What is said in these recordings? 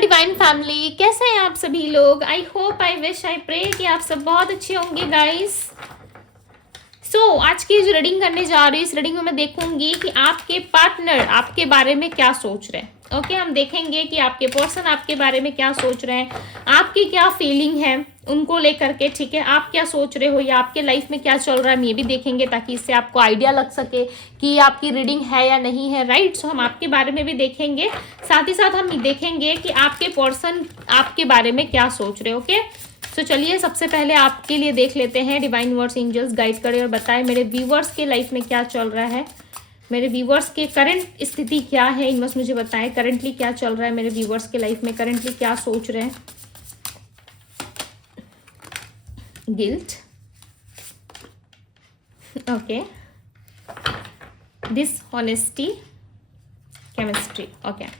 Divine family, कैसे हैं आप सभी लोग। I hope, I wish, I pray कि आप सब बहुत अच्छे होंगे गाइस। आज की जो रीडिंग करने जा रही हूँ, इस रीडिंग में मैं देखूंगी कि आपके पार्टनर आपके बारे में क्या सोच रहे हैं। ओके, हम देखेंगे कि आपके पर्सन आपके बारे में क्या सोच रहे हैं, आपकी क्या फीलिंग है उनको लेकर के। ठीक है, आप क्या सोच रहे हो या आपके लाइफ में क्या चल रहा है, हम ये भी देखेंगे ताकि इससे आपको आइडिया लग सके कि आपकी रीडिंग है या नहीं है। राइट, सो हम आपके बारे में भी देखेंगे, साथ ही साथ हम देखेंगे कि आपके पर्सन आपके बारे में क्या सोच रहे हैं। ओके, तो चलिए सबसे पहले आपके लिए देख लेते हैं। डिवाइन वर्ड्स एंजल्स गाइड करें और बताएं मेरे व्यूवर्स के लाइफ में क्या चल रहा है, मेरे व्यूवर्स के करंट स्थिति क्या है, इन बस मुझे बताएं करंटली क्या चल रहा है, मेरे व्यूवर्स के लाइफ में करंटली क्या सोच रहे हैं। Guilt, okay, dishonesty, chemistry. Okay,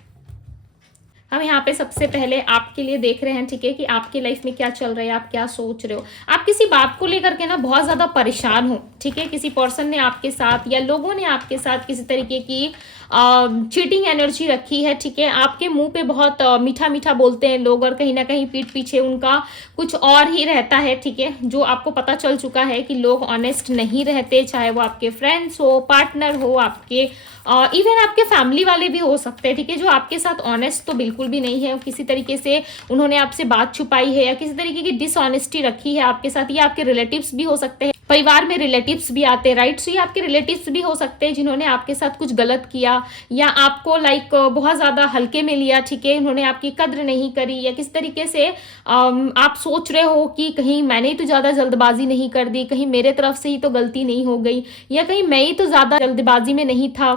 हम यहाँ पे सबसे पहले आपके लिए देख रहे हैं। ठीक है, कि आपकी लाइफ में क्या चल रहा है, आप क्या सोच रहे हो। आप किसी बात को लेकर के ना बहुत ज्यादा परेशान हो। ठीक है, किसी पर्सन ने आपके साथ या लोगों ने आपके साथ किसी तरीके की चीटिंग एनर्जी रखी है। ठीक है, आपके मुंह पे बहुत मीठा मीठा बोलते हैं लोग और कहीं ना कहीं पीठ पीछे उनका कुछ और ही रहता है। ठीक है, जो आपको पता चल चुका है कि लोग ऑनेस्ट नहीं रहते, चाहे वो आपके फ्रेंड्स हो, पार्टनर हो, आपके इवन आपके फैमिली वाले भी हो सकते हैं। ठीक है, जो आपके साथ ऑनेस्ट तो बिल्कुल भी नहीं है, किसी तरीके से उन्होंने आपसे बात छुपाई है या किसी तरीके की डिसऑनेस्टी रखी है आपके साथ। ये आपके रिलेटिव्स भी हो सकते हैं, परिवार में रिलेटिव्स भी आते हैं। राइट, सो ये आपके रिलेटिव्स भी हो सकते हैं जिन्होंने आपके साथ कुछ गलत किया या आपको बहुत ज्यादा हल्के में लिया। ठीक है, उन्होंने आपकी कद्र नहीं करी या किस तरीके से आप सोच रहे हो कि कहीं मैंने ही तो ज्यादा जल्दबाजी नहीं कर दी, कहीं मेरे तरफ से ही तो गलती नहीं हो गई, या कहीं मैं ही तो ज्यादा जल्दबाजी में नहीं था,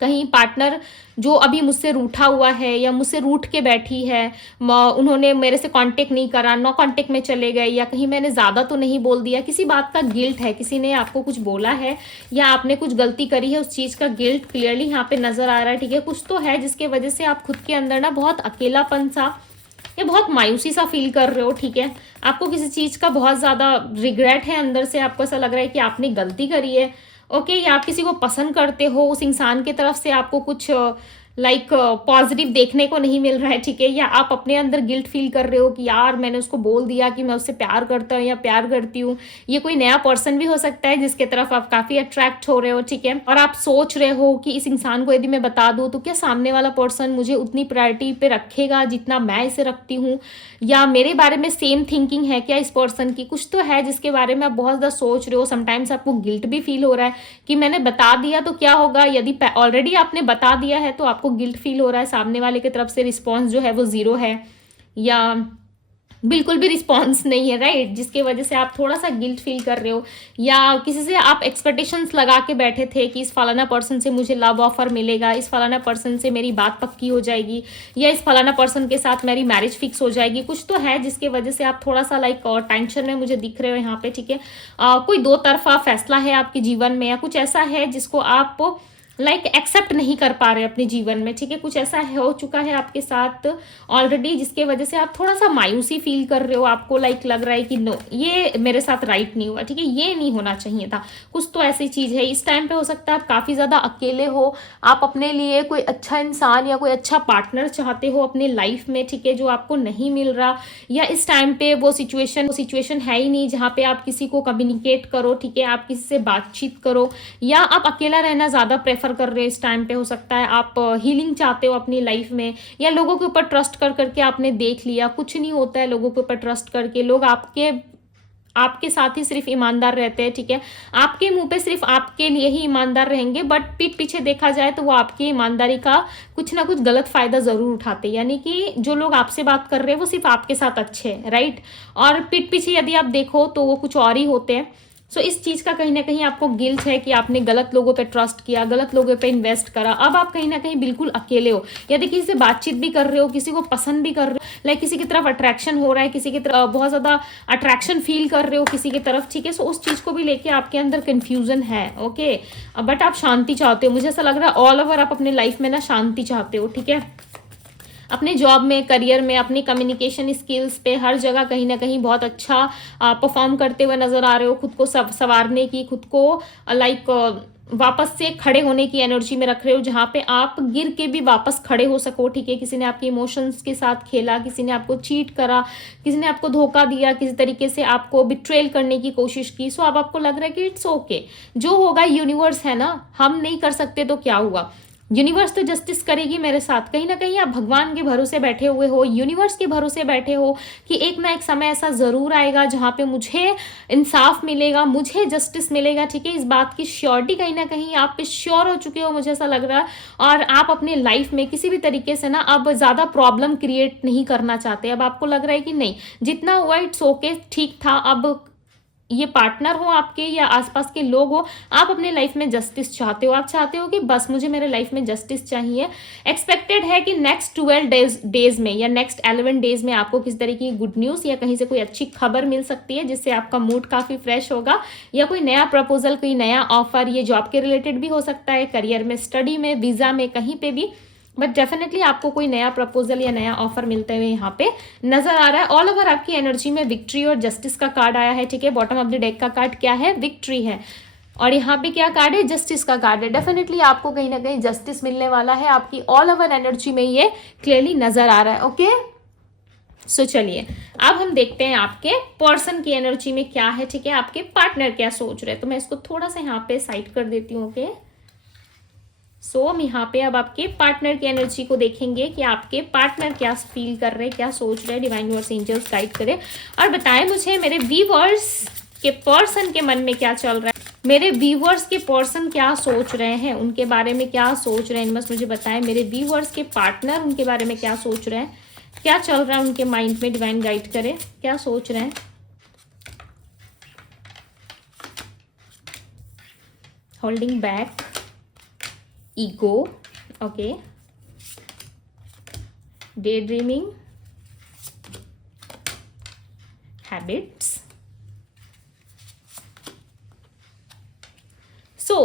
कहीं पार्टनर जो अभी मुझसे रूठा हुआ है या मुझसे रूठ के बैठी है, उन्होंने मेरे से कांटेक्ट नहीं करा, नो कांटेक्ट में चले गए, या कहीं मैंने ज़्यादा तो नहीं बोल दिया। किसी बात का गिल्ट है, किसी ने आपको कुछ बोला है या आपने कुछ गलती करी है, उस चीज़ का गिल्ट क्लियरली यहाँ पे नज़र आ रहा है। ठीक है, कुछ तो है जिसके वजह से आप खुद के अंदर ना बहुत अकेलापन सा या बहुत मायूसी सा फील कर रहे हो। ठीक है, आपको किसी चीज़ का बहुत ज़्यादा रिग्रेट है अंदर से, आपको ऐसा लग रहा है कि आपने गलती करी है। ओके, या आप किसी को पसंद करते हो, उस इंसान की तरफ से आपको कुछ पॉजिटिव देखने को नहीं मिल रहा है। ठीक है, या आप अपने अंदर गिल्ट फील कर रहे हो कि यार मैंने उसको बोल दिया कि मैं उससे प्यार करता हूँ या प्यार करती हूँ। ये कोई नया पर्सन भी हो सकता है जिसके तरफ आप काफ़ी अट्रैक्ट हो रहे हो। ठीक है, और आप सोच रहे हो कि इस इंसान को यदि मैं बता दूँ तो क्या सामने वाला पर्सन मुझे उतनी प्रायोरिटी पे रखेगा जितना मैं इसे रखती हूँ, या मेरे बारे में सेम थिंकिंग है क्या इस पर्सन की। कुछ तो है जिसके बारे में आप बहुत ज़्यादा सोच रहे हो। समटाइम्स आपको गिल्ट भी फील हो रहा है कि मैंने बता दिया तो क्या होगा, यदि ऑलरेडी आपने बता दिया है तो आपको गिल्ट फील हो रहा है, सामने वाले की तरफ से रिस्पॉन्स जो है वो जीरो है या बिल्कुल भी रिस्पॉन्स नहीं है। राइट, जिसकी वजह से आप थोड़ा सा गिल्ट फील कर रहे हो, या किसी से आप एक्सपेक्टेशंस लगा के बैठे थे कि इस फलाना पर्सन से मुझे लव ऑफर मिलेगा, इस फलाना पर्सन से मेरी बात पक्की हो जाएगी, या इस फलाना पर्सन के साथ मेरी मैरिज फिक्स हो जाएगी। कुछ तो है जिसकी वजह से आप थोड़ा सा टेंशन में मुझे दिख रहे हो यहाँ पे। ठीक है, कोई दो तरफा फैसला है आपके जीवन में, या कुछ ऐसा है जिसको आप एक्सेप्ट नहीं कर पा रहे अपने जीवन में। ठीक है, कुछ ऐसा हो चुका है आपके साथ ऑलरेडी जिसके वजह से आप थोड़ा सा मायूसी फील कर रहे हो, आपको लग रहा है कि नो, ये मेरे साथ राइट नहीं हुआ। ठीक है, ये नहीं होना चाहिए था। कुछ तो ऐसी चीज़ है। इस टाइम पे हो सकता है आप काफ़ी ज़्यादा अकेले हो, आप अपने लिए कोई अच्छा इंसान या कोई अच्छा पार्टनर चाहते हो अपने लाइफ में। ठीक है, जो आपको नहीं मिल रहा, या इस टाइम पे वो सिचुएशन है ही नहीं जहाँ पे आप किसी को कम्युनिकेट करो। ठीक है, आप किसी से बातचीत करो, या आप अकेला रहना ज़्यादा प्रेफर कर रहे हो इस टाइम पे। हो सकता है आप हीलिंग चाहते हो अपनी लाइफ में, या लोगों के ऊपर ट्रस्ट कर करके आपने देख लिया कुछ नहीं होता है। लोगों के ऊपर ट्रस्ट करके लोग आपके साथ ही सिर्फ ईमानदार रहते हैं। ठीक है, आपके मुंह पे सिर्फ आपके लिए ही ईमानदार रहेंगे, बट पीठ पीछे देखा जाए तो वो आपकी ईमानदारी का कुछ ना कुछ गलत फायदा जरूर उठाते हैं। यानी कि जो लोग आपसे बात कर रहे हैं वो सिर्फ आपके साथ अच्छे हैं। राइट, और पीठ पीछे यदि आप देखो तो वो कुछ और ही होते हैं। सो इस चीज़ का कहीं ना कहीं आपको गिल्ट है कि आपने गलत लोगों पे ट्रस्ट किया, गलत लोगों पे इन्वेस्ट करा। अब आप कहीं ना कहीं बिल्कुल अकेले हो, यदि किसी से बातचीत भी कर रहे हो, किसी को पसंद भी कर रहे हो, किसी की तरफ अट्रैक्शन हो रहा है, किसी की तरफ बहुत ज़्यादा अट्रैक्शन फील कर रहे हो किसी की तरफ। ठीक है, सो उस चीज़ को भी लेके आपके अंदर कन्फ्यूजन है। ओके, बट आप शांति चाहते हो। मुझे ऐसा लग रहा है ऑल ओवर आप अपने लाइफ में ना शांति चाहते हो। ठीक है, अपने जॉब में, करियर में, अपनी कम्युनिकेशन स्किल्स पे हर जगह कहीं ना कहीं बहुत अच्छा परफॉर्म करते हुए नजर आ रहे हो। खुद को संवारने की, खुद को वापस से खड़े होने की एनर्जी में रख रहे हो, जहाँ पे आप गिर के भी वापस खड़े हो सको, ठीक है। किसी ने आपके इमोशंस के साथ खेला, किसी ने आपको चीट करा, किसी ने आपको धोखा दिया, किसी तरीके से आपको बिट्रेल करने की कोशिश की। सो अब आपको लग रहा है कि इट्स ओके, जो होगा यूनिवर्स है ना, हम नहीं कर सकते तो क्या हुआ, यूनिवर्स तो जस्टिस करेगी मेरे साथ। कहीं ना कहीं आप भगवान के भरोसे बैठे हुए हो, यूनिवर्स के भरोसे बैठे हो कि एक ना एक समय ऐसा ज़रूर आएगा जहाँ पे मुझे इंसाफ मिलेगा, मुझे जस्टिस मिलेगा, ठीक है। इस बात की श्योरिटी कहीं ना कहीं आप पे श्योर हो चुके हो, मुझे ऐसा लग रहा है। और आप अपने लाइफ में किसी भी तरीके से ना अब ज़्यादा प्रॉब्लम क्रिएट नहीं करना चाहते। अब आपको लग रहा है कि नहीं, जितना हुआ इट्स ओके, ठीक था। अब ये पार्टनर हो आपके या आसपास के लोग हो, आप अपने लाइफ में जस्टिस चाहते हो। आप चाहते हो कि बस मुझे मेरे लाइफ में जस्टिस चाहिए। एक्सपेक्टेड है कि नेक्स्ट 12 डेज में या नेक्स्ट 11 डेज में आपको किस तरह की गुड न्यूज़ या कहीं से कोई अच्छी खबर मिल सकती है, जिससे आपका मूड काफ़ी फ्रेश होगा। या कोई नया प्रपोजल, कोई नया ऑफर, ये जॉब के रिलेटेड भी हो सकता है, करियर में, स्टडी में, वीज़ा में, कहीं पे भी, बट डेफिनेटली आपको कोई नया प्रपोजल या नया ऑफर मिलते हुए यहाँ पे नजर आ रहा है। ऑल ओवर आपकी एनर्जी में विक्ट्री और जस्टिस का कार्ड आया है, ठीक है। बॉटम ऑफ द डेक का कार्ड क्या है, विक्ट्री है, और यहाँ पे क्या कार्ड है, जस्टिस का कार्ड है। डेफिनेटली आपको कहीं ना कहीं जस्टिस मिलने वाला है, आपकी ऑल ओवर एनर्जी में ये क्लियरली नजर आ रहा है। ओके, सो चलिए अब हम देखते हैं आपके पर्सन की एनर्जी में क्या है, ठीक है। आपके पार्टनर क्या सोच रहे हैं, तो मैं इसको थोड़ा सा यहाँ पे साइड कर देती हूँ। ओके, सो हम यहाँ पे अब आपके पार्टनर की एनर्जी को देखेंगे कि आपके पार्टनर क्या फील कर रहे हैं, क्या सोच रहे हैं। डिवाइन यूनिवर्स, एंजल्स गाइड करें और बताएं मुझे मेरे व्यूअर्स के पर्सन के मन में क्या चल रहा है, मेरे व्यूअर्स के पर्सन क्या सोच रहे हैं, उनके बारे में क्या सोच रहे हैं। बस मुझे बताएं मेरे व्यूअर्स के पार्टनर उनके बारे में क्या सोच रहे हैं, क्या चल रहा है उनके माइंड में। डिवाइन गाइड करें, क्या सोच रहे हैं। Holding back, ego, okay, daydreaming, habits. So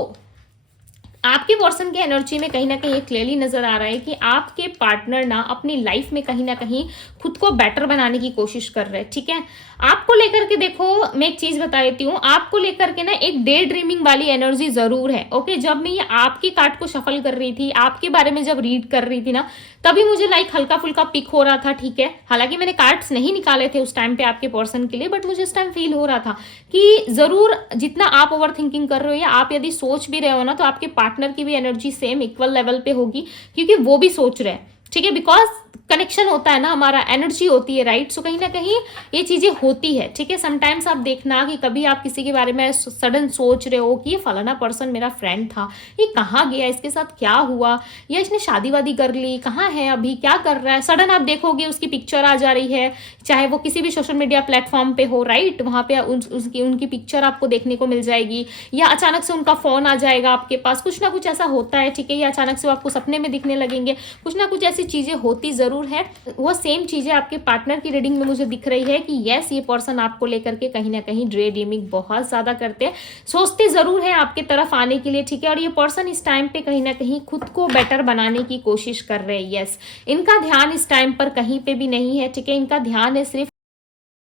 आपके पर्सन के एनर्जी में कहीं ना कहीं क्लियरली नजर आ रहा है कि आपके पार्टनर ना अपनी लाइफ में कहीं ना कहीं खुद को बेटर बनाने की कोशिश कर रहे हैं, ठीक है। आपको लेकर के देखो, मैं एक चीज बता देती हूँ, आपको लेकर के ना एक डे ड्रीमिंग वाली एनर्जी जरूर है। ओके, जब मैं ये आपकी कार्ड को शफल कर रही थी, आपके बारे में जब रीड कर रही थी ना, तभी मुझे लाइक हल्का फुल्का पिक हो रहा था, ठीक है। हालांकि मैंने कार्ड्स नहीं निकाले थे उस टाइम पे आपके पर्सन के लिए, बट मुझे उस टाइम फील हो रहा था कि जरूर जितना आप ओवर थिंकिंग कर रहे हो या आप यदि सोच भी रहे हो ना, तो आपके पार्टनर की भी एनर्जी सेम इक्वल लेवल पे होगी, क्योंकि वो भी सोच रहे हैं, ठीक है। बिकॉज कनेक्शन होता है ना, हमारा एनर्जी होती है, राइट। सो कहीं ना कहीं ये चीजें होती है, ठीक है। समटाइम्स आप देखना कि कभी आप किसी के बारे में सडन सोच रहे हो कि ये फलाना पर्सन मेरा फ्रेंड था, ये कहाँ गया, इसके साथ क्या हुआ, या इसने शादी वादी कर ली, कहाँ है अभी, क्या कर रहा है। सडन आप देखोगे उसकी पिक्चर आ जा रही है, चाहे वो किसी भी सोशल मीडिया प्लेटफॉर्म पे हो, राइट, वहाँ पे उनकी पिक्चर आपको देखने को मिल जाएगी, या अचानक से उनका फोन आ जाएगा आपके पास, कुछ ना कुछ ऐसा होता है, ठीक है। या अचानक से वो आपको सपने में दिखने लगेंगे, कुछ ना कुछ ऐसी चीजें होती जरूर है। वो सेम चीजें आपके पार्टनर की रीडिंग में मुझे दिख रही है कि यस, ये पर्सन आपको लेकर के कहीं ना कहीं ड्रे ड्रीमिंग बहुत ज्यादा करते हैं, सोचते जरूर है आपके तरफ आने के लिए, ठीक है। और ये पर्सन इस टाइम पे कहीं ना कहीं खुद को बेटर बनाने की कोशिश कर रहे हैं। यस, इनका ध्यान इस टाइम पर कहीं पे भी नहीं है, ठीक है। इनका ध्यान है सिर्फ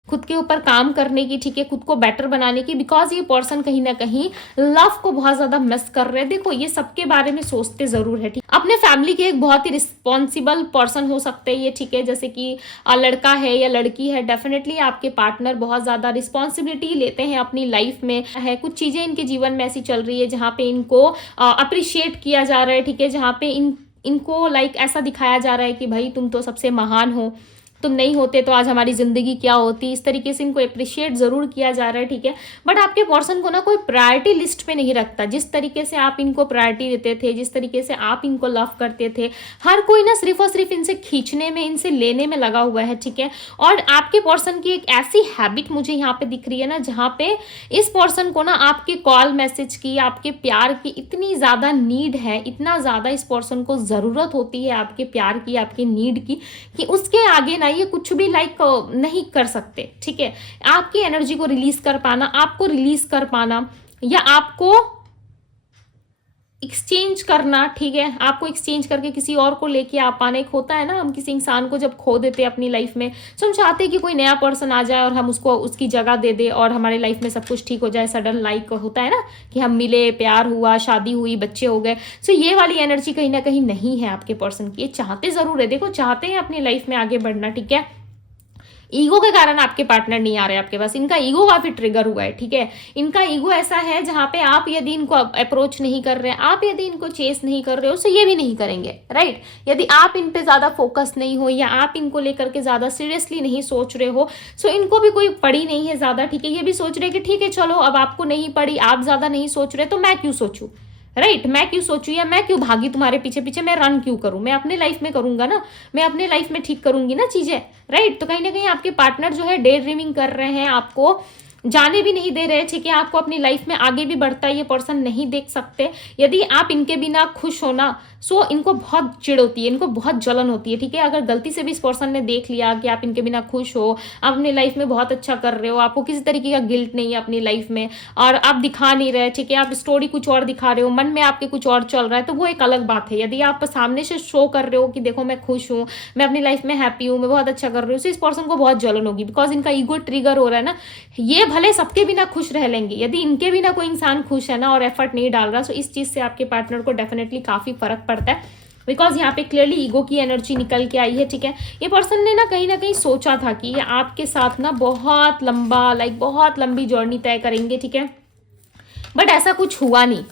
खुद के ऊपर काम करने की, ठीक है, खुद को बेटर बनाने की। बिकॉज ये पर्सन कहीं ना कहीं लव को बहुत ज्यादा मिस कर रहे हैं। देखो, ये सबके बारे में सोचते जरूर है, ठीक, अपने फैमिली के एक बहुत ही रिस्पॉन्सिबल पर्सन हो सकते हैं ये, ठीक है। जैसे कि लड़का है या लड़की है, डेफिनेटली आपके पार्टनर बहुत ज्यादा रिस्पॉन्सिबिलिटी लेते हैं अपनी लाइफ में। है कुछ चीजें इनके जीवन में ऐसी चल रही है जहाँ पे इनको अप्रिशिएट किया जा रहा है, ठीक है, जहाँ पे इनको लाइक ऐसा दिखाया जा रहा है कि भाई तुम तो सबसे महान हो, तुम नहीं होते तो आज हमारी जिंदगी क्या होती। इस तरीके से इनको अप्रिशिएट जरूर किया जा रहा है, ठीक है। बट आपके पर्सन को ना कोई प्रायोरिटी लिस्ट पे नहीं रखता। जिस तरीके से आप इनको प्रायोरिटी देते थे, जिस तरीके से आप इनको लव करते थे, हर कोई ना सिर्फ और सिर्फ इनसे खींचने में, इनसे लेने में लगा हुआ है, ठीक है। और आपके पर्सन की एक ऐसी हैबिट मुझे यहाँ पे दिख रही है ना, जहाँ पे इस पर्सन को ना आपके कॉल मैसेज की, आपके प्यार की इतनी ज्यादा नीड है, इतना ज्यादा इस पर्सन को जरूरत होती है आपके प्यार की, आपके नीड की, कि उसके आगे ना ये कुछ भी लाइक नहीं कर सकते, ठीक है। आपकी एनर्जी को रिलीज कर पाना, आपको रिलीज कर पाना, या आपको एक्सचेंज करना, ठीक है, आपको एक्सचेंज करके किसी और को लेके आ पाना। एक होता है ना, हम किसी इंसान को जब खो देते हैं अपनी लाइफ में, तो हम चाहते हैं कि कोई नया पर्सन आ जाए और हम उसको उसकी जगह दे दे और हमारे लाइफ में सब कुछ ठीक हो जाए सडन। लाइक होता है ना कि हम मिले, प्यार हुआ, शादी हुई, बच्चे हो गए। सो ये वाली एनर्जी कहीं ना कहीं नहीं है आपके पर्सन की। ये चाहते जरूर है, देखो चाहते हैं अपनी लाइफ में आगे बढ़ना, ठीक है, ईगो के कारण आपके पार्टनर नहीं आ रहे आपके पास। इनका ईगो काफी ट्रिगर हुआ है, ठीक है। इनका ईगो ऐसा है जहां पे आप यदि इनको अप्रोच नहीं कर रहे हैं, आप यदि इनको चेस नहीं कर रहे हो, तो ये भी नहीं करेंगे, राइट। यदि आप इन पे ज्यादा फोकस नहीं हो या आप इनको लेकर के ज्यादा सीरियसली नहीं सोच रहे हो, सो इनको भी कोई पड़ी नहीं है ज्यादा, ठीक है। ये भी सोच रहे हैं कि ठीक है चलो अब आपको नहीं पड़ी, आप ज्यादा नहीं सोच रहे, तो मैं क्यों सोचूं, राइट। मैं क्यों सोचूं या मैं क्यों भागी तुम्हारे पीछे पीछे, मैं रन क्यों करूं, मैं अपने लाइफ में करूंगा ना, मैं अपने लाइफ में ठीक करूंगी ना चीजें, राइट। तो कहीं ना कहीं आपके पार्टनर जो है डे ड्रीमिंग कर रहे हैं, आपको जाने भी नहीं दे रहे, ठीक है। आपको अपनी लाइफ में आगे भी बढ़ता है ये पर्सन नहीं देख सकते। यदि आप इनके बिना खुश हो ना, सो इनको बहुत चिढ़ होती है, इनको बहुत जलन होती है, ठीक है। अगर गलती से भी इस पर्सन ने देख लिया कि आप इनके बिना खुश हो, आप अपनी लाइफ में बहुत अच्छा कर रहे हो, आपको किसी तरीके का गिल्ट नहीं है अपनी लाइफ में, और आप दिखा नहीं रहे, ठीक है, आप स्टोरी कुछ और दिखा रहे हो, मन में आपके कुछ और चल रहा है, तो वो एक अलग बात है। यदि आप सामने से शो कर रहे हो कि देखो मैं खुश हूँ, मैं अपनी लाइफ में हैप्पी हूँ, मैं बहुत अच्छा कर रही हूँ, तो इस पर्सन को बहुत जलन होगी, बिकॉज इनका ईगो ट्रिगर हो रहा है ना। ये भले सबके बिना खुश रह लेंगे, यदि इनके बिना कोई इंसान खुश है ना और एफर्ट नहीं डाल रहा, तो इस चीज से आपके पार्टनर को डेफिनेटली काफी फर्क पड़ता है, बिकॉज यहाँ पे क्लियरली ईगो की एनर्जी निकल के आई है, ठीक है। ये पर्सन ने ना कहीं सोचा था कि ये आपके साथ ना बहुत लंबा, बहुत लंबी जर्नी तय करेंगे, ठीक है, बट ऐसा कुछ हुआ नहीं।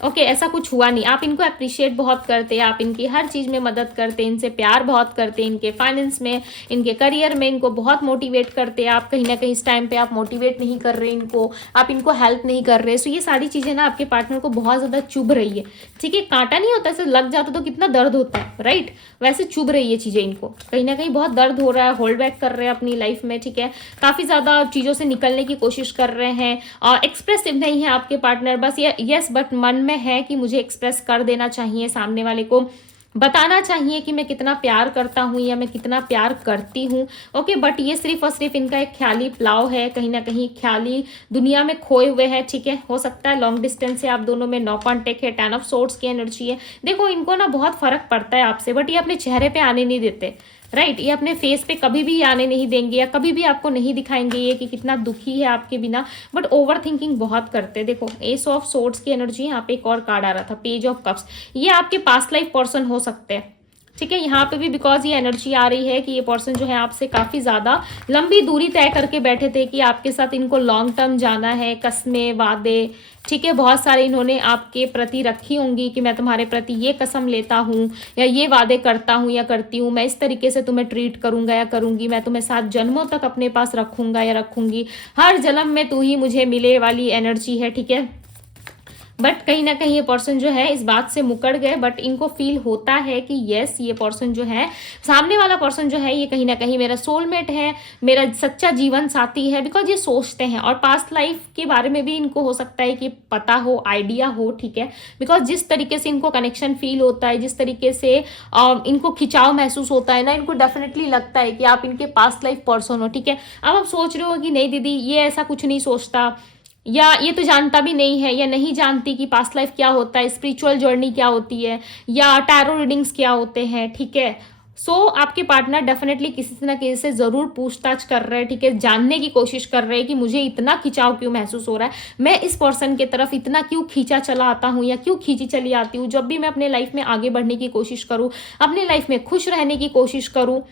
ओके ऐसा कुछ हुआ नहीं। आप इनको अप्रिशिएट बहुत करते हैं, आप इनकी हर चीज़ में मदद करते हैं, इनसे प्यार बहुत करते हैं, इनके फाइनेंस में, इनके करियर में इनको बहुत मोटिवेट करते हैं। आप कहीं ना कहीं इस टाइम पे आप मोटिवेट नहीं कर रहे इनको, आप इनको हेल्प नहीं कर रहे। सो ये सारी चीज़ें ना आपके पार्टनर को बहुत ज़्यादा चुभ रही है, ठीक है। कांटा नहीं होता, ऐसे लग जाता तो कितना दर्द होता है, राइट, वैसे चुभ रही है चीज़ें इनको, कहीं ना कहीं बहुत दर्द हो रहा है, होल्ड बैक कर रहे हैं अपनी लाइफ में, ठीक है। काफ़ी ज़्यादा चीज़ों से निकलने की कोशिश कर रहे हैं, और एक्सप्रेसिव नहीं है आपके पार्टनर, बस ये यस बट मन में है कि मुझे एक्सप्रेस कर देना चाहिए, सामने वाले को बताना चाहिए कि मैं कितना प्यार करता हूँ या मैं कितना प्यार करती हूँ। ओके बट ये सिर्फ और सिर्फ इनका एक ख्याली प्लाव है, कहीं ना कहीं ख्याली दुनिया में खोए हुए हैं, ठीक है। हो सकता है लॉन्ग डिस्टेंस से आप दोनों में नो कॉन्टेक्ट है, 10 ऑफ सोर्ड्स की एनर्जी है। देखो इनको ना बहुत फर्क पड़ता है आपसे, बट ये अपने चेहरे पे आने नहीं देते, राइट। ये अपने फेस पे कभी भी आने नहीं देंगे या कभी भी आपको नहीं दिखाएंगे ये कि कितना दुखी है आपके बिना, बट ओवर थिंकिंग बहुत करते हैं। देखो एस ऑफ सोर्ड्स की एनर्जी, यहाँ पे एक और कार्ड आ रहा था, पेज ऑफ कप्स। ये आपके पास्ट लाइफ पर्सन हो सकते हैं, ठीक है। यहाँ पे भी बिकॉज ये एनर्जी आ रही है कि ये पर्सन जो है आपसे काफ़ी ज़्यादा लंबी दूरी तय करके बैठे थे कि आपके साथ इनको लॉन्ग टर्म जाना है, कस्में, वादे, ठीक है, बहुत सारे इन्होंने आपके प्रति रखी होंगी कि मैं तुम्हारे प्रति ये कसम लेता हूँ या ये वादे करता हूँ या करती हूँ, मैं इस तरीके से तुम्हें ट्रीट करूंगा या करूंगी, मैं तुम्हें 7 जन्मों तक अपने पास रखूंगा या रखूंगी, हर जन्म में तू ही मुझे मिले वाली एनर्जी है, ठीक है। बट कहीं ना कहीं ये पर्सन जो है इस बात से मुकर गए, बट इनको फील होता है कि यस ये पर्सन जो है, सामने वाला पर्सन जो है, ये कहीं ना कहीं मेरा सोलमेट है, मेरा सच्चा जीवन साथी है, बिकॉज ये सोचते हैं। और पास्ट लाइफ के बारे में भी इनको हो सकता है कि पता हो, आइडिया हो, ठीक है। बिकॉज जिस तरीके से इनको कनेक्शन फील होता है, जिस तरीके से इनको खिंचाव महसूस होता है ना, इनको डेफिनेटली लगता है कि आप इनके पास्ट लाइफ पर्सन हो, ठीक है। अब आप सोच रहे हो कि नहीं दीदी ये ऐसा कुछ नहीं सोचता, या ये तो जानता भी नहीं है या नहीं जानती कि पास्ट लाइफ क्या होता है, स्पिरिचुअल जर्नी क्या होती है, या टैरो रीडिंग्स क्या होते हैं, ठीक है। सो आपके पार्टनर डेफिनेटली किसी न किसी से जरूर पूछताछ कर रहे हैं, ठीक है, जानने की कोशिश कर रहे हैं कि मुझे इतना खिंचाव क्यों महसूस हो रहा है, मैं इस पर्सन के तरफ इतना क्यों खींचा चला आता हूँ या क्यों खींची चली आती हूँ, जब भी मैं अपने लाइफ में आगे बढ़ने की कोशिश करूँ, अपने लाइफ में खुश रहने की कोशिश करूँ,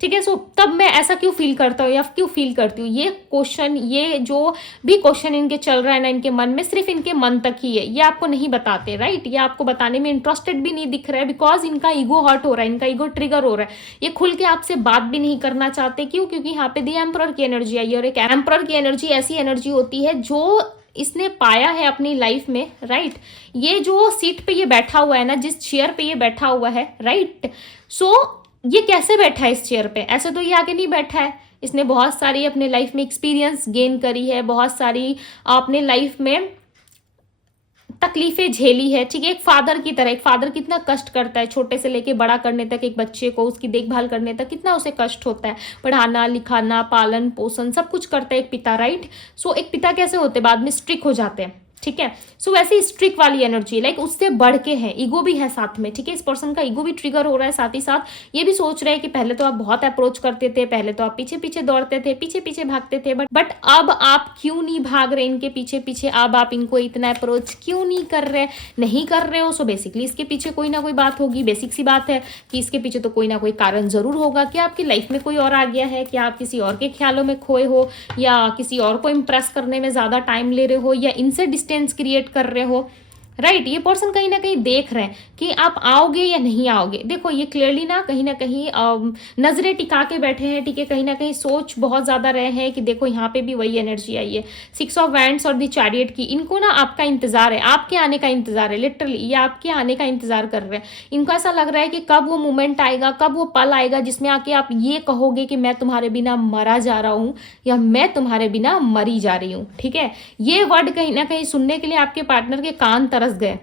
ठीक है। सो तब मैं ऐसा क्यों फील करता हूँ या क्यों फील करती हूँ। ये क्वेश्चन, ये जो भी क्वेश्चन इनके चल रहा है ना इनके मन में, सिर्फ इनके मन तक ही है, ये आपको नहीं बताते, राइट। ये आपको बताने में इंटरेस्टेड भी नहीं दिख रहा है, बिकॉज इनका ईगो हर्ट हो रहा है, इनका ईगो ट्रिगर हो रहा है। ये खुल के आपसे बात भी नहीं करना चाहते, क्यों, क्योंकि यहाँ पे दी एम्परर की एनर्जी आई है, और एक एम्परर की एनर्जी ऐसी एनर्जी होती है जो इसने पाया है अपनी लाइफ में, राइट। ये जो सीट पे ये बैठा हुआ है ना, जिस चेयर पे ये बैठा हुआ है, राइट, सो ये कैसे बैठा है इस चेयर पे, ऐसे तो ये आगे नहीं बैठा है। इसने बहुत सारी अपने लाइफ में एक्सपीरियंस गेन करी है, बहुत सारी अपने लाइफ में तकलीफें झेली है, ठीक है। एक फादर की तरह, एक फादर कितना कष्ट करता है, छोटे से लेके बड़ा करने तक, एक बच्चे को उसकी देखभाल करने तक कितना उसे कष्ट होता है, पढ़ाना लिखाना, पालन पोषण सब कुछ करता है एक पिता, राइट। सो एक पिता कैसे होते, बाद में स्ट्रिक्ट हो जाते हैं, ठीक है। सो वैसे स्ट्रिक वाली एनर्जी लाइक उससे बढ़ के है, ईगो भी है साथ में, ठीक है। इस पर्सन का ईगो भी ट्रिगर हो रहा है, साथ ही साथ ये भी सोच रहे हैं कि पहले तो आप बहुत अप्रोच करते थे, पहले तो आप पीछे पीछे दौड़ते थे, पीछे पीछे भागते थे, बट अब आप क्यों नहीं भाग रहे इनके पीछे पीछे, अब आप इनको इतना अप्रोच क्यों नहीं कर रहे हो। सो बेसिकली इसके पीछे कोई ना कोई बात होगी। बेसिक सी बात है कि इसके पीछे तो कोई ना कोई कारण जरूर होगा। क्या आपकी लाइफ में कोई और आ गया है, क्या आप किसी और के ख्यालों में खोए हो, या किसी और को इम्प्रेस करने में ज्यादा टाइम ले रहे हो, या इनसे डिस्टेंस क्रिएट कर रहे हो, राइट। ये पर्सन कहीं ना कहीं देख रहे हैं कि आप आओगे या नहीं आओगे। देखो ये क्लियरली ना कहीं नजरें टिका के बैठे हैं, ठीक है। कहीं ना कहीं सोच बहुत ज्यादा रहे हैं कि देखो यहाँ पे भी वही एनर्जी आई है, 6 ऑफ वैंड्स और दी चैरियट की। इनको ना आपका इंतजार है, आपके आने का इंतजार है, लिटरली ये आपके आने का इंतजार कर रहे हैं। इनको ऐसा लग रहा है कि कब वो मोमेंट आएगा, कब वो पल आएगा जिसमें आके आप ये कहोगे कि मैं तुम्हारे बिना मरा जा रहा हूँ, या मैं तुम्हारे बिना मरी जा रही हूँ, ठीक है। ये वर्ड कहीं ना कहीं सुनने के लिए आपके पार्टनर के कान तरस गए।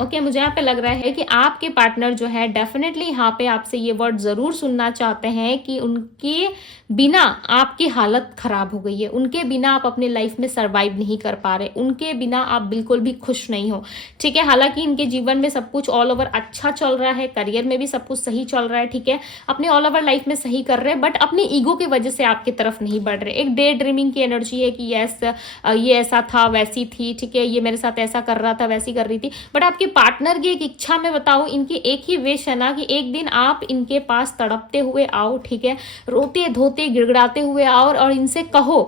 ओके मुझे यहाँ पे लग रहा है कि आपके पार्टनर जो है डेफिनेटली यहाँ पे आपसे ये वर्ड जरूर सुनना चाहते हैं कि उनके बिना आपकी हालत खराब हो गई है, उनके बिना आप अपने लाइफ में सरवाइव नहीं कर पा रहे, उनके बिना आप बिल्कुल भी खुश नहीं हो, ठीक है। हालांकि इनके जीवन में सब कुछ ऑल ओवर अच्छा चल रहा है, करियर में भी सब कुछ सही चल रहा है, ठीक है। अपने ऑल ओवर लाइफ में सही कर रहे हैं, बट अपनी ईगो की वजह से आपकी तरफ नहीं बढ़ रहे। एक डे ड्रीमिंग की एनर्जी है कि यस ये ऐसा था वैसी थी, ठीक है, ये मेरे साथ ऐसा कर रहा था वैसी कर रही थी, बट आपके पार्टनर की एक इच्छा में बताऊं, इनकी एक ही विश है ना कि एक दिन आप इनके पास तड़पते हुए आओ, ठीक है, रोते धोते गिड़गिड़ाते हुए आओ और इनसे कहो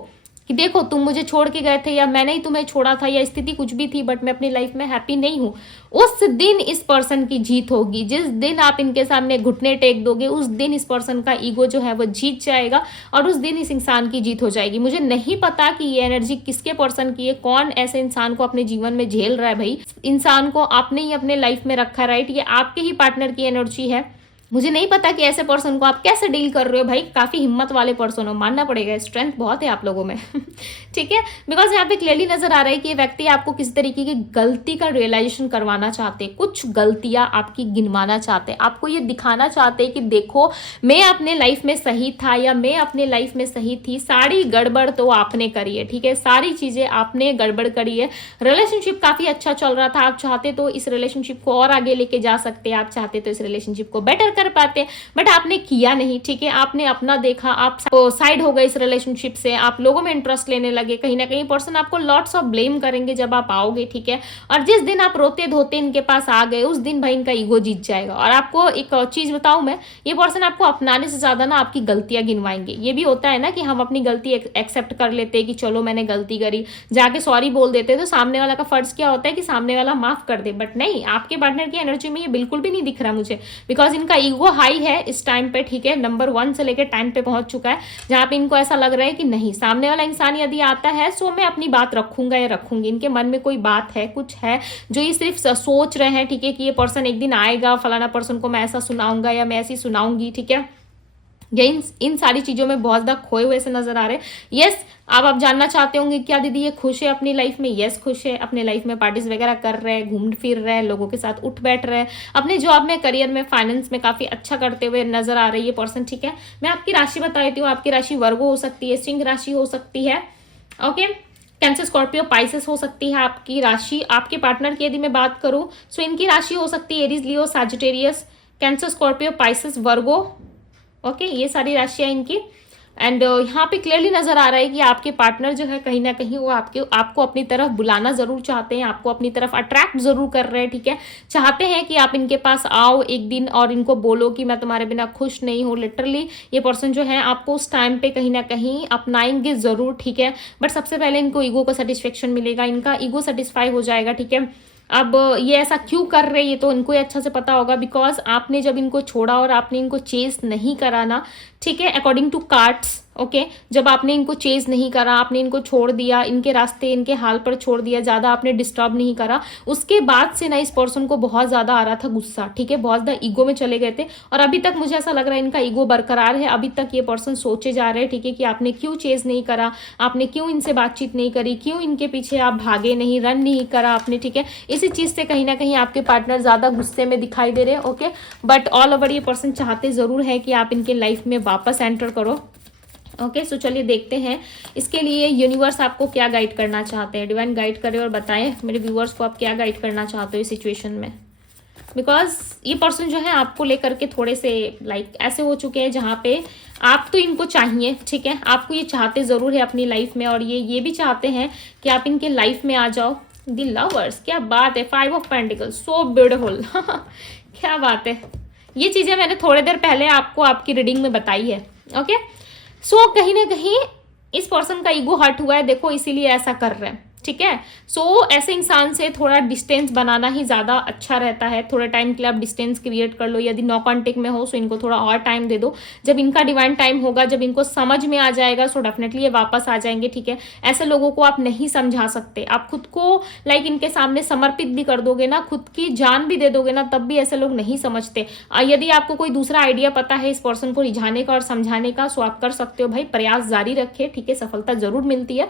कि देखो तुम मुझे छोड़ के गए थे, या मैंने ही तुम्हें छोड़ा था, या स्थिति कुछ भी थी, बट मैं अपनी लाइफ में हैप्पी नहीं हूं। उस दिन इस पर्सन की जीत होगी। जिस दिन आप इनके सामने घुटने टेक दोगे उस दिन इस पर्सन का ईगो जो है वो जीत जाएगा, और उस दिन इस इंसान की जीत हो जाएगी। मुझे नहीं पता कि ये एनर्जी किसके पर्सन की है, कौन ऐसे इंसान को अपने जीवन में झेल रहा है। भाई इंसान को आपने ही अपने लाइफ में रखा, राइट, ये आपके ही पार्टनर की एनर्जी है। मुझे नहीं पता कि ऐसे पर्सन को आप कैसे डील कर रहे हो। भाई काफी हिम्मत वाले पर्सन हो, मानना पड़ेगा, स्ट्रेंथ बहुत है आप लोगों में ठीक है। बिकॉज यहाँ पे क्लियरली नजर आ रहा है कि ये व्यक्ति आपको किसी तरीके की गलती का रियलाइजेशन करवाना चाहते, कुछ गलतियां आपकी गिनवाना चाहते, आपको ये दिखाना चाहते कि देखो मैं अपने लाइफ में सही था या मैं अपने लाइफ में सही थी, सारी गड़बड़ तो आपने करी है, ठीक है, सारी चीजें आपने गड़बड़ करी है। रिलेशनशिप काफी अच्छा चल रहा था, आप चाहते तो इस रिलेशनशिप को और आगे लेके जा सकते, आप चाहते तो इस रिलेशनशिप को बेटर कर पाते, बट आपने किया नहीं, ठीक है। आपने अपना देखा, आप साइड हो गए इस रिलेशनशिप से, आप लोगों में इंटरेस्ट लेने लगे। कहीं ना कहीं पर्सन आपको लॉट्स ऑफ ब्लेम करेंगे जब आप आओगे, ठीक है। और जिस दिन आप रोते धोते इनके पास आ गए उस दिन भाई इनका ईगो जीत जाएगा। और आपको एक चीज बताऊं मैं, ये पर्सन आपको अपनाने से ज्यादा ना आपकी गलतियां गिनवाएंगे। ये भी होता है ना कि हम अपनी गलती एक्सेप्ट कर लेते हैं कि चलो मैंने गलती करी, जाके सॉरी बोल देते, तो सामने वाला का फर्ज क्या होता है कि सामने वाला माफ कर दे। बट नहीं, आपके पार्टनर की एनर्जी में ये बिल्कुल भी नहीं दिख रहा मुझे, बिकॉज इनका ईगो हाई है इस टाइम पे, ठीक है। नंबर 1 से लेकर 10 पे पहुंच चुका है, जहां पे इनको ऐसा लग रहा है कि नहीं, सामने वाला इंसान यदि आता है सो मैं अपनी बात रखूंगा या रखूंगी। इनके मन में कोई बात है, कुछ है जो ये सिर्फ सोच रहे हैं, ठीक है, कि ये पर्सन एक दिन आएगा, फलाना पर्सन को मैं ऐसा सुनाऊंगा या मैं ऐसी सुनाऊंगी, ठीक है। ये इन सारी चीजों में बहुत ज्यादा खोए हुए से नजर आ रहे हैं। यस आप जानना चाहते होंगे क्या दीदी ये खुश है अपनी लाइफ में? यस खुश है, अपने लाइफ में पार्टीज वगैरह कर रहे हैं, घूम फिर रहे हैं, लोगों के साथ उठ बैठ रहे हैं, अपने जॉब में, करियर में, फाइनेंस में काफी अच्छा करते हुए नजर आ रही है पर्सन, ठीक है। मैं आपकी राशि बता देती हूँ, आपकी राशि वर्गो हो सकती है, सिंह राशि हो सकती है, ओके, कैंसर, स्कॉर्पियो, पाइसेस हो सकती है आपकी राशि। आपके पार्टनर की यदि मैं बात करूं सो इनकी राशि हो सकती है एरीज, लियो, सैजिटेरियस, कैंसर, स्कॉर्पियो, पाइसेस, वर्गो, ओके, ये सारी राशियां इनकी। एंड यहाँ पे क्लियरली नजर आ रहा है कि आपके पार्टनर जो है कहीं ना कहीं वो आपको अपनी तरफ बुलाना जरूर चाहते हैं, आपको अपनी तरफ अट्रैक्ट जरूर कर रहे हैं, ठीक है। चाहते हैं कि आप इनके पास आओ एक दिन और इनको बोलो कि मैं तुम्हारे बिना खुश नहीं हूँ। लिटरली ये पर्सन जो है आपको उस टाइम पे कहीं ना कहीं अपनाएंगे जरूर, ठीक है। बट सबसे पहले इनको ईगो का सेटिस्फेक्शन मिलेगा, इनका ईगो सेटिस्फाई हो जाएगा, ठीक है। अब ये ऐसा क्यों कर रहे हैं ये तो इनको ही अच्छा से पता होगा, बिकॉज आपने जब इनको छोड़ा और आपने इनको चेस नहीं कराना, ठीक है, अकॉर्डिंग टू कार्ड्स, ओके, जब आपने इनको चेज नहीं करा, आपने इनको छोड़ दिया, इनके रास्ते इनके हाल पर छोड़ दिया, ज्यादा आपने डिस्टर्ब नहीं करा, उसके बाद से ना इस पर्सन को बहुत ज्यादा आ रहा था गुस्सा, ठीक है, बहुत ज्यादा ईगो में चले गए थे। और अभी तक मुझे ऐसा लग रहा है इनका ईगो बरकरार है, अभी तक ये पर्सन सोचे जा रहे हैं, ठीक है, कि आपने क्यों चेज नहीं करा, आपने क्यों इनसे बातचीत नहीं करी, क्यों इनके पीछे आप भागे नहीं, रन नहीं करा आपने, ठीक है। इसी चीज से कहीं ना कहीं आपके पार्टनर ज्यादा गुस्से में दिखाई दे रहे हैं, ओके। बट ऑल ओवर ये पर्सन चाहते जरूर है कि आप इनके लाइफ में वापस एंटर करो, ओके, सो चलिए देखते हैं इसके लिए यूनिवर्स आपको क्या गाइड करना चाहते हैं। डिवाइन गाइड करे और बताएं मेरे व्यूअर्स को आप क्या गाइड करना चाहते हो इस सिचुएशन में। बिकॉज ये पर्सन जो है आपको लेकर के थोड़े से ऐसे हो चुके हैं जहाँ पे आप तो इनको चाहिए, ठीक है, आपको ये चाहते ज़रूर है अपनी लाइफ में, और ये भी चाहते हैं कि आप इनके लाइफ में आ जाओ। द लवर्स, क्या बात है, 5 ऑफ पेंटिकल्स, सो ब्यूटीफुल क्या बात है। ये चीज़ें मैंने थोड़ी देर पहले आपको आपकी रीडिंग में बताई है। ओके, सो कहीं ना कहीं इस पर्सन का ईगो हर्ट हुआ है, देखो, इसीलिए ऐसा कर रहे हैं, ठीक है। सो ऐसे इंसान से थोड़ा डिस्टेंस बनाना ही ज़्यादा अच्छा रहता है। थोड़ा टाइम के लिए आप डिस्टेंस क्रिएट कर लो। यदि नो कॉन्टेक्ट में हो सो इनको थोड़ा और टाइम दे दो। जब इनका डिवाइन टाइम होगा, जब इनको समझ में आ जाएगा, सो डेफिनेटली ये वापस आ जाएंगे, ठीक है। ऐसे लोगों को आप नहीं समझा सकते। आप खुद को इनके सामने समर्पित भी कर दोगे ना, खुद की जान भी दे दोगे ना, तब भी ऐसे लोग नहीं समझते। यदि आपको कोई दूसरा आइडिया पता है इस पर्सन को रिझाने का और समझाने का, सो आप कर सकते हो भाई, प्रयास जारी रखे, ठीक है, सफलता जरूर मिलती है।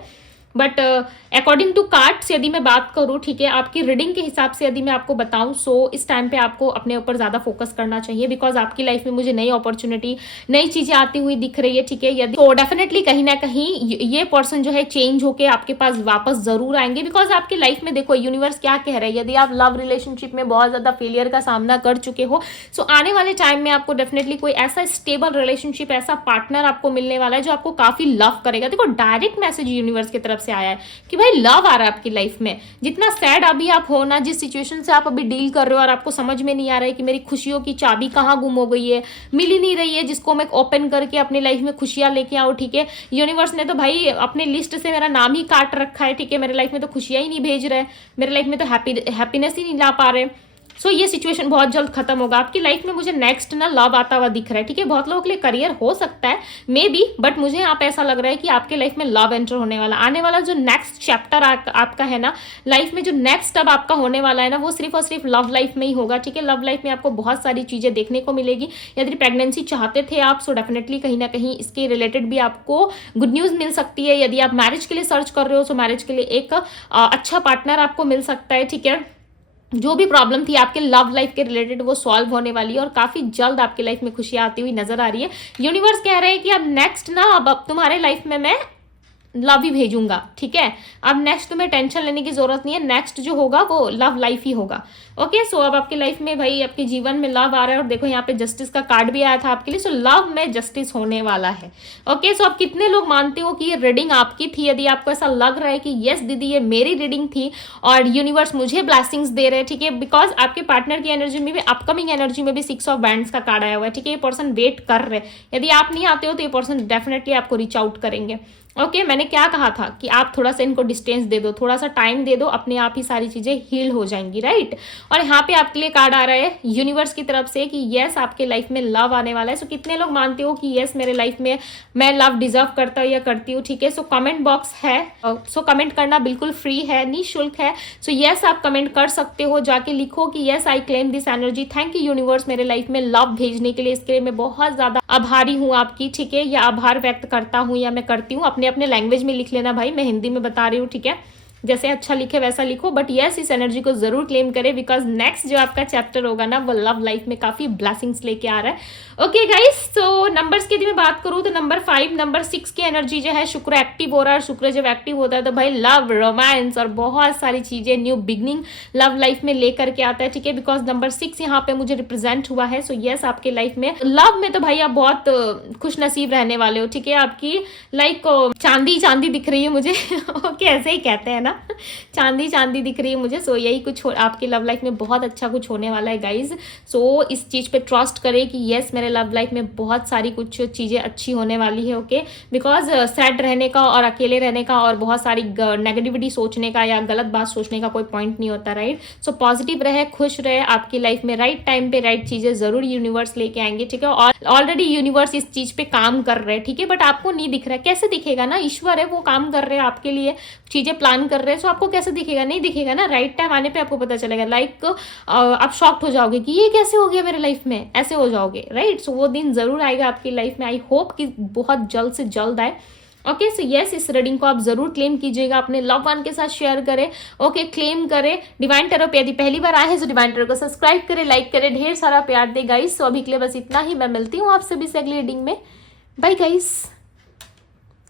बट अकॉर्डिंग टू कार्ड्स यदि मैं बात करूँ, ठीक है, आपकी रीडिंग के हिसाब से यदि मैं आपको बताऊं, सो इस टाइम पे आपको अपने ऊपर ज़्यादा फोकस करना चाहिए। बिकॉज आपकी लाइफ में मुझे नई अपॉर्चुनिटी, नई चीज़ें आती हुई दिख रही है, ठीक है। यदि तो डेफिनेटली कहीं ना कहीं ये पर्सन जो है चेंज होके आपके पास वापस ज़रूर आएंगे। बिकॉज आपकी लाइफ में देखो यूनिवर्स क्या कह रहा है, यदि आप लव रिलेशनशिप में बहुत ज़्यादा फेलियर का सामना कर चुके हो, सो आने वाले टाइम में आपको डेफिनेटली कोई ऐसा स्टेबल रिलेशनशिप, ऐसा पार्टनर आपको मिलने वाला है जो आपको काफ़ी लव करेगा। देखो, डायरेक्ट मैसेज यूनिवर्स की तरफ से आया है कि भाई लव आ रहा है आपकी लाइफ में। जितना सैड अभी आप हो ना, जिस सिचुएशन से आप अभी डील कर रहे हो और आपको समझ में नहीं आ रहा है कि मेरी खुशियों की चाबी कहाँ गुम हो गई है, मिल ही नहीं रही है जिसको मैं ओपन करके अपनी लाइफ में खुशियां लेके आऊँ, ठीक है। यूनिवर्स ने तो भाई अपने लिस्ट से मेरा नाम ही काट रखा है, ठीक है। मेरे लाइफ में तो खुशियां ही नहीं भेज रहे, मेरे लाइफ में तो हैप्पीनेस ही नहीं ला पा रहे। सो ये सिचुएशन बहुत जल्द खत्म होगा आपकी लाइफ में। मुझे नेक्स्ट ना लव आता हुआ दिख रहा है, ठीक है। बहुत लोगों के लिए करियर हो सकता है मे बी, बट मुझे यहाँ पे ऐसा लग रहा है कि आपके लाइफ में लव एंटर होने वाला, आने वाला जो नेक्स्ट चैप्टर आपका है ना लाइफ में, जो नेक्स्ट अब आपका होने वाला है ना, वो सिर्फ और सिर्फ लव लाइफ में ही होगा, ठीक है। लव लाइफ में आपको बहुत सारी चीजें देखने को मिलेगी। यदि प्रेगनेंसी चाहते थे आप, सो डेफिनेटली कहीं ना कहीं इसके रिलेटेड भी आपको गुड न्यूज मिल सकती है। यदि आप मैरिज के लिए सर्च कर रहे हो, सो मैरिज के लिए एक अच्छा पार्टनर आपको मिल सकता है, ठीक है। जो भी प्रॉब्लम थी आपके लव लाइफ के रिलेटेड, वो सॉल्व होने वाली है और काफी जल्द आपकी लाइफ में खुशियां आती हुई नजर आ रही है। यूनिवर्स कह रहे हैं कि अब नेक्स्ट ना, अब तुम्हारे लाइफ में मैं लव ही भेजूंगा, ठीक है। अब नेक्स्ट तुम्हें टेंशन लेने की जरूरत नहीं है, नेक्स्ट जो होगा वो लव लाइफ ही होगा। ओके, सो अब आपकी लाइफ में भाई, आपके जीवन में लव आ रहा है। और देखो यहाँ पे जस्टिस का कार्ड भी आया था आपके लिए, सो लव में जस्टिस होने वाला है। ओके, सो आप कितने लोग मानते हो कि ये रीडिंग आपकी थी? यदि आपको ऐसा लग रहा है कि यस दीदी ये मेरी रीडिंग थी और यूनिवर्स मुझे ब्लेसिंग्स दे रहे हैं, ठीक है। बिकॉज आपके पार्टनर की एनर्जी में भी, अपकमिंग एनर्जी में भी 6 ऑफ बैंड्स का कार्ड आया हुआ है, ठीक है। ये पर्सन वेट कर रहे हैं। यदि आप नहीं आते हो तो ये पर्सन डेफिनेटली आपको रीच आउट करेंगे। ओके, मैंने क्या कहा था कि आप थोड़ा सा इनको डिस्टेंस दे दो, थोड़ा सा टाइम दे दो, अपने आप ही सारी चीजें हील हो जाएंगी, राइट। और यहाँ पे आपके लिए कार्ड आ रहा है यूनिवर्स की तरफ से कि यस आपके लाइफ में लव आने वाला है। सो कितने लोग मानते हो कि यस मेरे लाइफ में मैं लव डिजर्व करता हूँ या करती हूँ, ठीक है। सो कमेंट बॉक्स है, सो कमेंट करना बिल्कुल फ्री है, निःशुल्क है। सो यस आप कमेंट कर सकते हो, जाके लिखो कि yes I claim this energy, thank you universe मेरे लाइफ में लव भेजने के लिए। इसके लिए मैं बहुत ज्यादा आभारी हूँ आपकी, ठीक है, या आभार व्यक्त करता हूँ या मैं करती हूँ। अपने अपने लैंग्वेज में लिख लेना भाई, मैं हिंदी में बता रही हूँ, ठीक है। जैसे अच्छा लिखे वैसा लिखो, बट यस इस एनर्जी को जरूर क्लेम करें। बिकॉज नेक्स्ट जो आपका चैप्टर होगा ना, वो लव लाइफ में काफी ब्लेसिंग्स लेके आ रहा है। ओके गाइस, सो नंबर्स की यदि मैं बात करूँ तो नंबर 5, नंबर 6 की एनर्जी जो है, शुक्र एक्टिव हो रहा है। शुक्र जब एक्टिव होता है तो भाई लव, रोमांस और बहुत सारी चीजें, न्यू बिगनिंग लव लाइफ में लेकर के आता है, ठीक है। बिकॉज नंबर 6 यहाँ पे मुझे रिप्रेजेंट हुआ है। सो यस आपके लाइफ में लव में तो भाई आप बहुत खुश नसीब रहने वाले हो, ठीक है। आपकी लाइक चांदी चांदी दिख रही है मुझे ओके, ऐसे ही कहते हैं ना, चांदी चांदी दिख रही है मुझे। सो यही कुछ आपकी लव लाइफ में बहुत अच्छा कुछ होने वाला है गाइज। सो इस चीज पे ट्रस्ट करें कि यस मेरे लव लाइफ में बहुत सारी कुछ चीजें अच्छी होने वाली है। ओके, बिकॉज सैड रहने का और अकेले रहने का और बहुत सारी नेगेटिविटी सोचने का या गलत बात सोचने का कोई पॉइंट नहीं होता, राइट। सो पॉजिटिव रहे, खुश रहे। आपकी लाइफ में राइट टाइम पे राइट चीजें जरूर यूनिवर्स लेके आएंगे, ठीक है। और ऑलरेडी यूनिवर्स इस चीज पे काम कर रहे हैं, ठीक है। बट आपको नहीं दिख रहा है, कैसे दिखेगा ना, ईश्वर है वो काम कर रहे हैं आपके लिए, चीजें प्लान कर रहे हैं। सो आपको कैसे दिखेगा, नहीं दिखेगा ना, राइट टाइम आने पे आपको पता चलेगा। लाइक आप शॉक्ड हो जाओगे कि ये कैसे हो गया मेरे लाइफ में, ऐसे हो जाओगे, राइट। सो वो दिन जरूर आएगा आपकी लाइफ में। आई होप कि बहुत जल्द से जल्द आए। ओके, सो यस इस रीडिंग को आप जरूर क्लेम कीजिएगा, अपने लव वन के साथ शेयर करें। ओके, क्लेम करें। डिवाइन टैरो पे यदि पहली बार आए हैं तो डिवाइन टैरो को सब्सक्राइब करें, लाइक करें, ढेर सारा प्यार दे गाइस। सो अभी के लिए बस इतना ही, मैं मिलती हूँ आपसे भी अगली रीडिंग में। Bye guys.